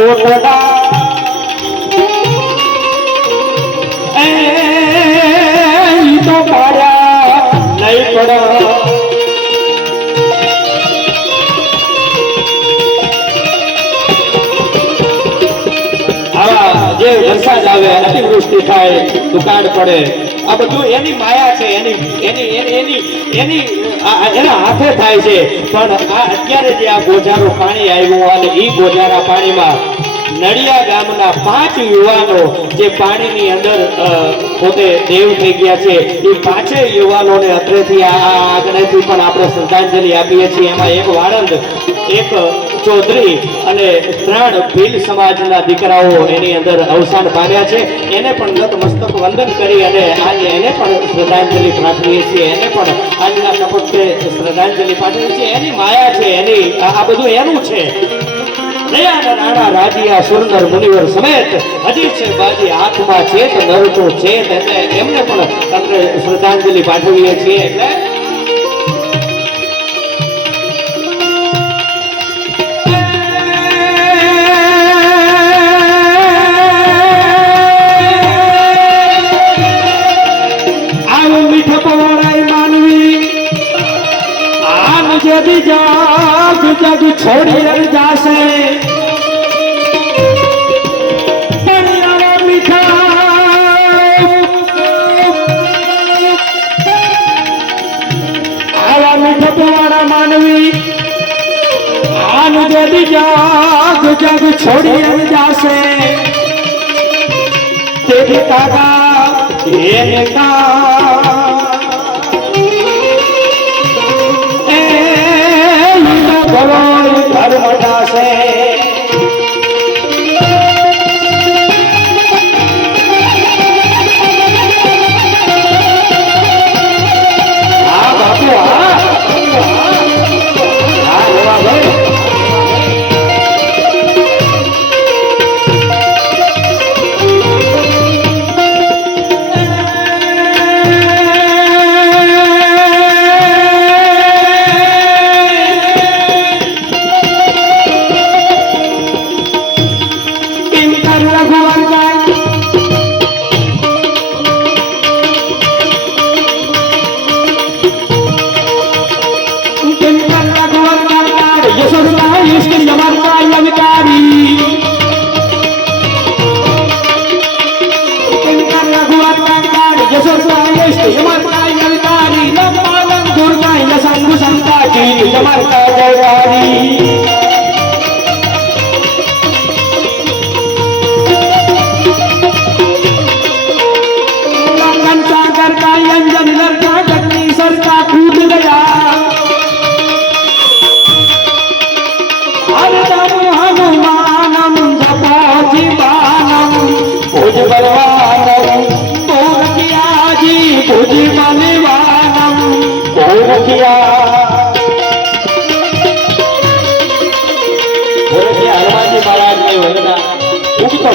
કોટડા એ તો માર્યા નહીં પડ જે વરસાદ આવે અતિવૃષ્ટિ થાય દુકાળ પડે આ બધું એની માયા છે એના હાથે થાય છે પણ આ અત્યારે જે આ ગોજારું પાણી આવ્યું અને એ ગોજારા પાણીમાં નડિયા ગામના 5 યુવાનો જે પાણીની અંદર પોતે દેવ થઈ ગયા છે એ 5 યુવાનોને અત્રેથી આ આગળથી પણ આપણે શ્રદ્ધાંજલિ આપીએ છીએ એમાં એક વાળંદ એક ચૌધરી અને 3 ભીલ સમાજના દીકરાઓ એની અંદર અવસાન પામ્યા છે એને પણ નતમસ્તક વંદન કરી અને આજે એને પણ શ્રદ્ધાંજલિ પાઠવીએ છીએ એને પણ આજના તબક્કે શ્રદ્ધાંજલિ પાઠવીએ છીએ એની માયા છે એની આ બધું એનું છે દયાના રાણા રાજીયા સુરનર મુનિવર સમેત હજી છે બાજી હાથમાં છે તો નરતો છે એટલે એમને પણ આપણે શ્રદ્ધાંજલિ પાઠવીએ છીએ એટલે जग छोड़ी रह जासे मीठा आवा मीठा पवाड़ा मानवी आन जदी जग जग छोड़ी रह जासे तेरी काका ये का घर मोटा से हाँ बापू हाँ भाई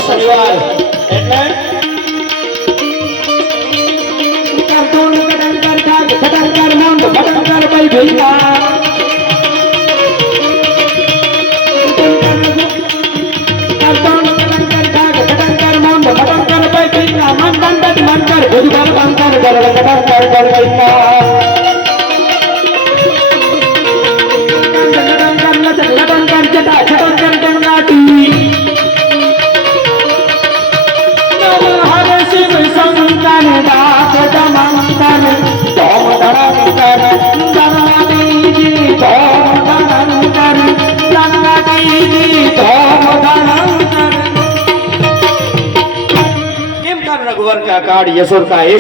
શનિવાર એટલે काड़ यसुर का